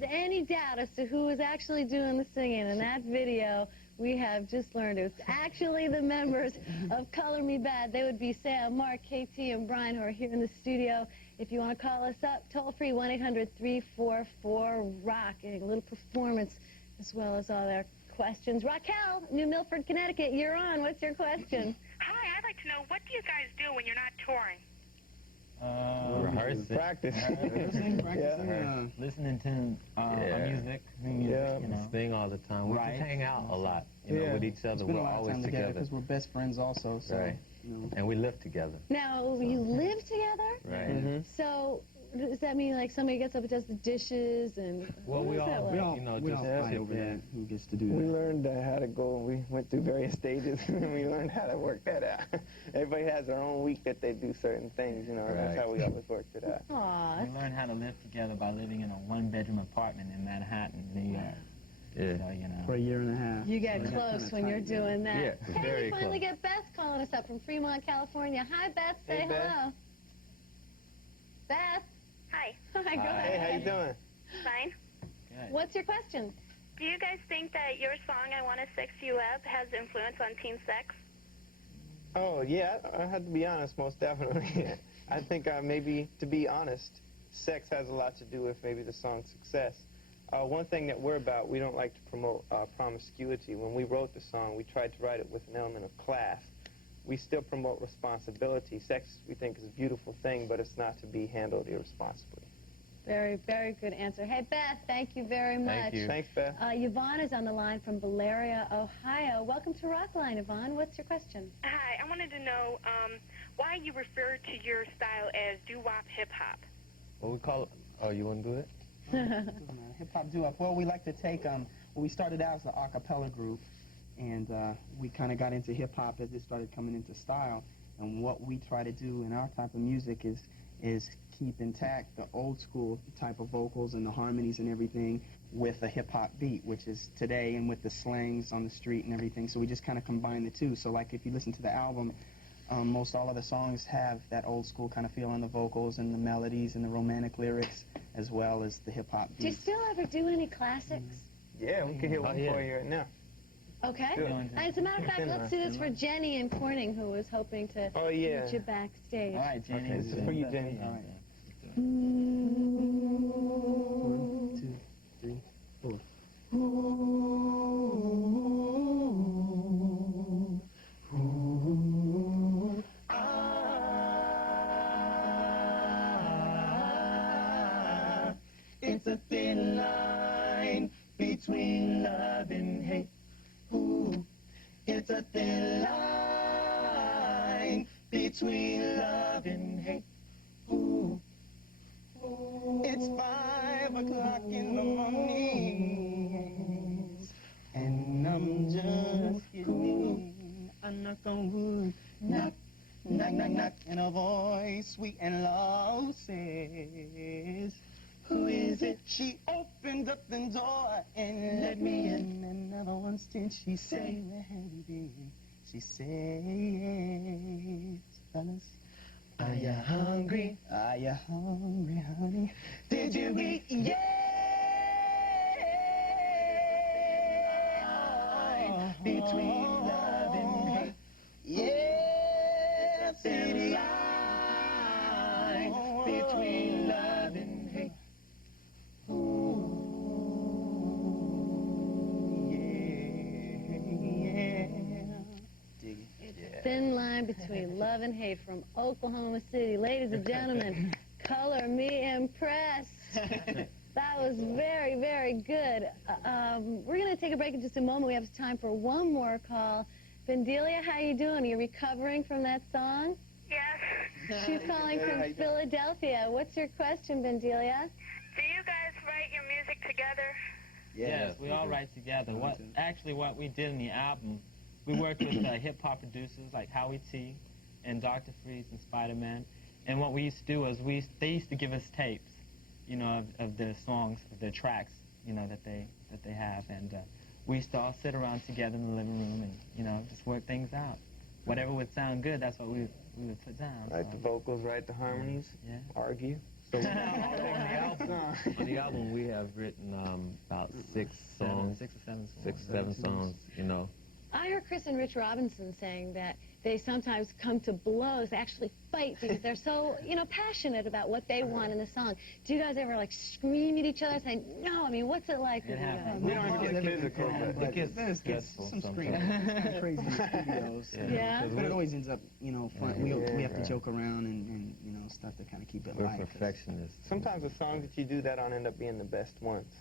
was any doubt as to who was actually doing the singing in that video, we have just learned it's actually the members of Color Me Badd. They would be Sam, Mark, KT, and Brian, who are here in the studio. If you want to call us up, toll free 1-800-344-ROCK. A little performance as well as all their questions. Raquel, New Milford, Connecticut, you're on. What's your question? Hi, I'd like to know, what do you guys do when you're not touring? Rehearsing. Practice. Practicing. Yeah. Listening to music, new music, Yeah. you know. Sing all the time. We Right. just hang out a lot, you know, with each other. Spend a We're lot of always time together. because we're best friends also. So, Right. you know. And we live together. Now, you live together? Right. Mm-hmm. So, does that mean, like, somebody gets up and does the dishes and... Well, what we is that all, like? We all, you know, we just all fight sit over there. that. Who gets to do We that? learned how to go. We went through various stages, and we learned how to work that out. Everybody has their own week that they do certain things, you know. That's Right. how we always worked it out. Aw, We learned how to live together by living in a one-bedroom apartment in Manhattan, New York. Yeah. So, you know. For a year and a half. you get So we got close kinda when you're tight, yeah. doing that. Yeah, Hey, very we finally close. get Beth calling us up from Fremont, California. Hi, Beth. Say Hey, Beth. hello. Beth. Hi. Hi, go Hi. ahead. Hey, how you doing? Fine. Good. What's your question? Do you guys think that your song, I Want to Sex You Up, has influence on teen sex? Oh, yeah, I have to be honest, most definitely. I think maybe, to be honest, sex has a lot to do with maybe the song's success. One thing that we're about, we don't like to promote promiscuity. When we wrote the song, we tried to write it with an element of class. We still promote responsibility. Sex, we think, is a beautiful thing, but it's not to be handled irresponsibly. Very, very good answer. Hey, Beth, thank you very much. Thank you. Thanks, Beth. Yvonne is on the line from Bellaria, Ohio. Welcome to Rockline, Yvonne. What's your question? Hi, I wanted to know why you refer to your style as doo-wop hip-hop. What we call it? Oh, you want to do it? Hip hop doo-wop. Well, we like to take. Well, we started out as an a cappella group, and we kind of got into hip hop as it started coming into style. And what we try to do in our type of music is keep intact the old school type of vocals and the harmonies and everything with a hip hop beat, which is today, and with the slangs on the street and everything. So we just kind of combine the two. So like if you listen to the album, most all of the songs have that old school kind of feel on the vocals and the melodies and the romantic lyrics, as well as the hip hop Do you beats. still ever do any classics? Yeah, we can hit one yeah. for you right now. Okay. Sure. As a matter of fact, let's do this for Jenny in Corning, who was hoping to Oh, yeah. meet you backstage. All right, Jenny. Okay, this is for you, Jenny. All right. 1, 2, 3, 4. It's a thin line between love and hate. Ooh, it's a thin line between love and hate. Ooh, it's 5 o'clock in the morning, and I'm just getting a knock on wood. Knock, knock, knock, knock, and a voice sweet and low says, who is it? She opened up the door and let me in. And never once did she say, where have you been? She says, fellas, are you hungry? Are you hungry, honey? Did you eat? Yeah! Between love and hate. Yeah, city line between love and hate. Ooh, yeah. Dig it. Thin line between love and hate from Oklahoma City. Ladies and gentlemen, color me impressed. That was very, very good. We're going to take a break in just a moment. We have time for one more call. Bendelia, how you doing? Are you recovering from that song? Yes. She's calling from Philadelphia. What's your question, Bendelia? Do you guys write your music together? Yes, we all write together. What we did in the album, we worked with hip-hop producers like Howie T and Dr. Freeze and Spider-Man. And what we used to do was they used to give us tapes, you know, of their songs, of their tracks, you know, that they have. And we used to all sit around together in the living room and, you know, just work things out. Whatever would sound good, that's what we would put down. Write the vocals, write the harmonies, Yeah. argue. So on the album, we have written about six songs, 6 or 7 songs. 6 or 7 songs. You know, I heard Chris and Rich Robinson saying that they sometimes come to blows, they actually fight because they're so, passionate about what they want in the song. Do you guys ever, scream at each other saying, no, I mean, what's it like with you guys? We don't ever get physical, but it gets there's stressful some sometimes. screaming. It's kind of crazy in the studios. Yeah? 'cause But it always ends up, fun. We have to right. joke around and stuff to kind of keep it We're light. 'cause perfectionists. sometimes the songs that you do that on end up being the best ones.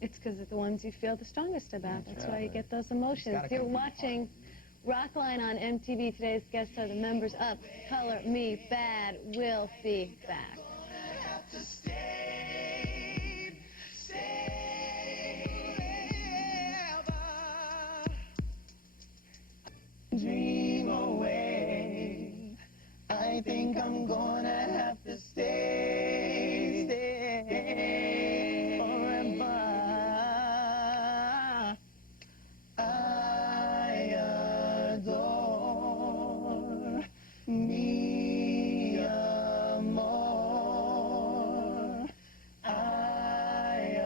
It's because it's the ones you feel the strongest about. That's why you right. get those emotions. gotta You're come from the watching Rockline on MTV. Today's guests are the members of Color Me Bad. We'll be back. Dream away. I think I'm gonna have to stay forever. I adore mi amor. I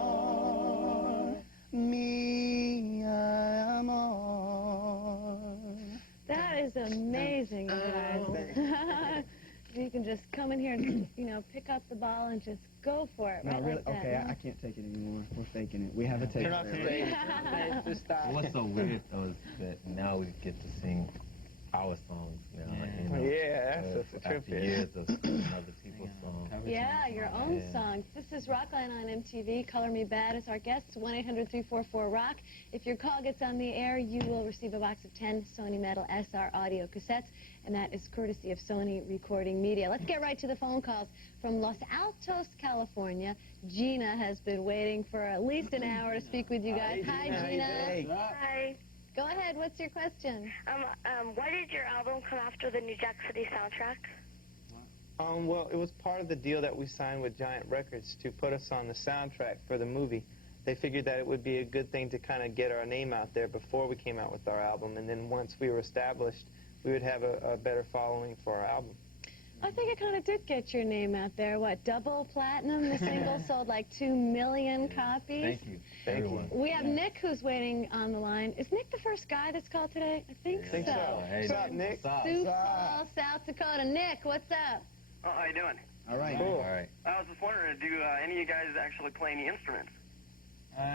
adore mi amor. That is amazing, guys. You can just come in here and, pick up the ball and just go for it. No, right really? like that, Okay, no? I can't take it anymore. We're faking it. We have a tape. Turn off the stage. Just stop. What's so weird though is that now we get to sing our songs now. Yeah, that's a trip. After years of singing other people's songs. Yeah, your own Yeah. songs. This is Rockline on MTV. Color Me Bad is our guest. 1-800-344-ROCK. If your call gets on the air, you will receive a box of 10 Sony Metal SR audio cassettes, and that is courtesy of Sony Recording Media. Let's get right to the phone calls. From Los Altos, California, Gina has been waiting for at least an hour to speak with you guys. Hi, Gina. Hi. Go ahead. What's your question? Why did your album come after the New Jack City soundtrack? Well, it was part of the deal that we signed with Giant Records to put us on the soundtrack for the movie. They figured that it would be a good thing to kind of get our name out there before we came out with our album, and then once we were established, we would have a better following for our album. I think it kind of did get your name out there. What, double platinum? The single sold like 2 million copies. Thank you, Thank you. everyone. We have Nick who's waiting on the line. Is Nick the first guy that's called today? I think Think so. so. Hey, What's up, Nick? What's up? Sioux Falls, South Dakota. Nick, what's up? Oh, how you doing? All right. Cool. All right. I was just wondering, do any of you guys actually play any instruments?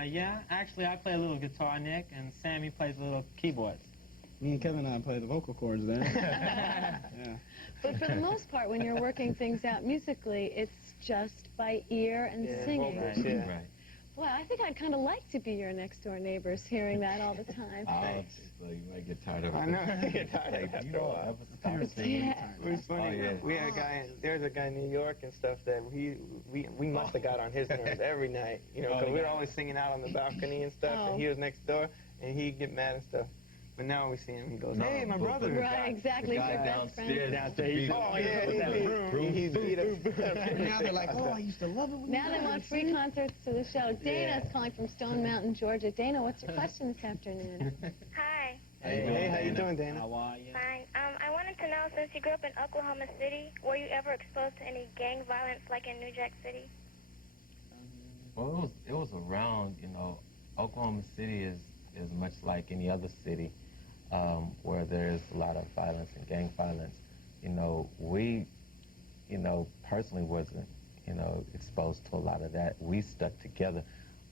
Yeah, actually, I play a little guitar, Nick, and Sammy plays a little keyboards. Me and Kevin and I play the vocal cords there. Yeah. But for the most part, when you're working things out musically, it's just by ear and Yeah, singing. vocals. Yeah. Right. Well, I think I'd kind of like to be your next door neighbors hearing that all the time. So you might get tired of it. I know. I get tired Like, of it you after a don't while. ever stop singing. Yeah. It was funny. Oh, yeah. We had a guy. There's a guy in New York and stuff that we must have got on his nerves every night. Because we were always singing out on the balcony and stuff, Oh. and he was next door, and he'd get mad and stuff. But now we see him, he goes, No, "Hey, my but brother." the Right, exactly. The It's your guy best friend. downstairs. Oh yeah, he's beat us. Now they're like, oh, I used to love it when Now you they guys want free sang." concerts to the show. Dana's Yeah. calling from Stone Mountain, Georgia. Dana, what's your question this afternoon? Hi. Hey, how you doing, Dana? How are you? Fine. I wanted to know, since you grew up in Oklahoma City, were you ever exposed to any gang violence like in New Jack City? Well, it was around, Oklahoma City is much like any other city where there's a lot of violence and gang violence. We, personally wasn't, exposed to a lot of that. We stuck together.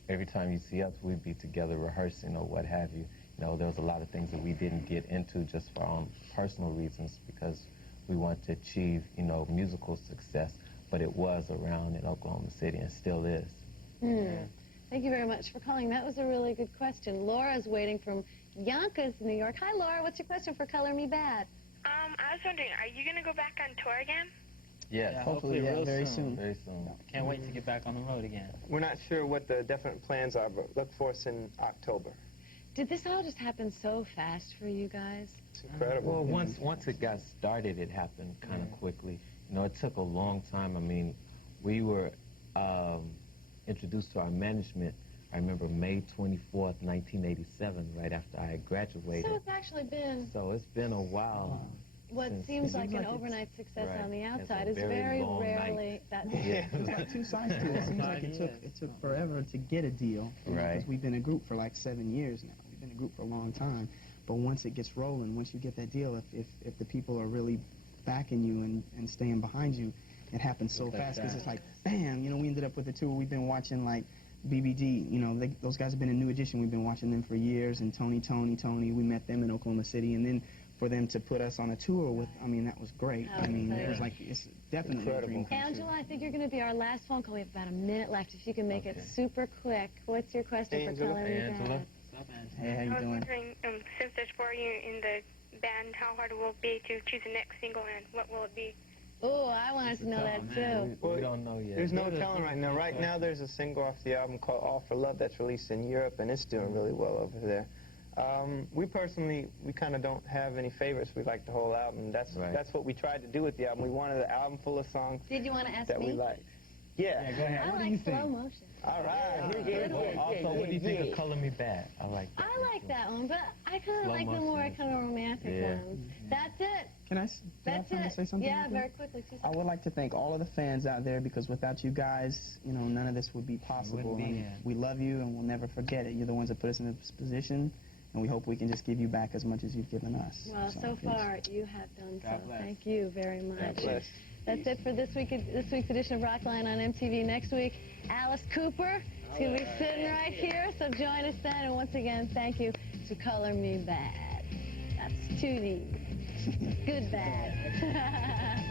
Every time you see us, we'd be together rehearsing or what have you. There was a lot of things that we didn't get into just for our own personal reasons because we wanted to achieve, musical success. But it was around in Oklahoma City and still is. Thank you very much for calling. That was a really good question. Laura's waiting from Yonkers, New York. Hi, Laura. What's your question for Color Me Bad? I was wondering, are you going to go back on tour again? Yes, Yeah, Hopefully, yeah, real very soon. soon. very soon. Can't wait to get back on the road again. We're not sure what the definite plans are, but look for us in October. Did this all just happen so fast for you guys? It's incredible. Well, once it got started, it happened kind of quickly. It took a long time. I mean, we were introduced to our management, I remember May 24th, 1987, right after I had graduated. So it's actually been, So it's been a while. what since- seems like an like it's- overnight success Right. on the It's a outside is very very long night. rarely that. Yeah. There's like two sides to it. It seems like 5 it took years. forever to get a deal. Right. Because we've been a group for like 7 years now. We've been a group for a long time. But once it gets rolling, once you get that deal, if the people are really backing you and staying behind you, it happens so fast because it's like, bam, you know, we ended up with a tour. We've been watching like BBD, you know, those guys have been in New Edition. We've been watching them for years, and Tony, we met them in Oklahoma City, and then for them to put us on a tour with, I mean, that was great. Oh, I mean, it was exciting. like, it's definitely a dream come Angela, true. I think you're going to be our last phone call. We have about a minute left. If you can make it Okay. super quick. What's your question Hey, for Angela. Color Hey, Me Angela. Bad? What's up, Angela? Hey, how I you was doing? wondering, since there's 4 of you in the band, how hard it will be to choose the next single and what will it be? Oh, I wanted to know that tough, too. man. We don't know yet. There's no Good. telling right now. Right now, there's a single off the album called All for Love that's released in Europe, and it's doing really well over there. We personally, we kind of don't have any favorites. We like the whole album. That's Right. that's what we tried to do with the album. We wanted an album full of songs Did you want to ask that me? we like. Yeah, go ahead. I What do like you slow think? motion. All right. Good Good, one. good, Also, good, what do you think good. of Color Me Bad? I like that. I like that one, but I kind of Slow like the motion more is- kind of romantic Yeah. ones. That's it. Can I, do I have That's time to it. say something? Yeah, real quick? very quickly. 2 I seconds. would like to thank all of the fans out there because without you guys, you know, none of this would be possible. Wouldn't be And here. we love you and we'll never forget it. You're the ones that put us in this position, and we hope we can just give you back as much as you've given us. Well, so yes. far you have done God so. bless. Thank you very much. God bless. That's it for this week's edition of Rockline on MTV. Next week, Alice Cooper is going to be sitting right here, so join us then. And once again, thank you to Color Me Bad. That's 2 D's. Good bad.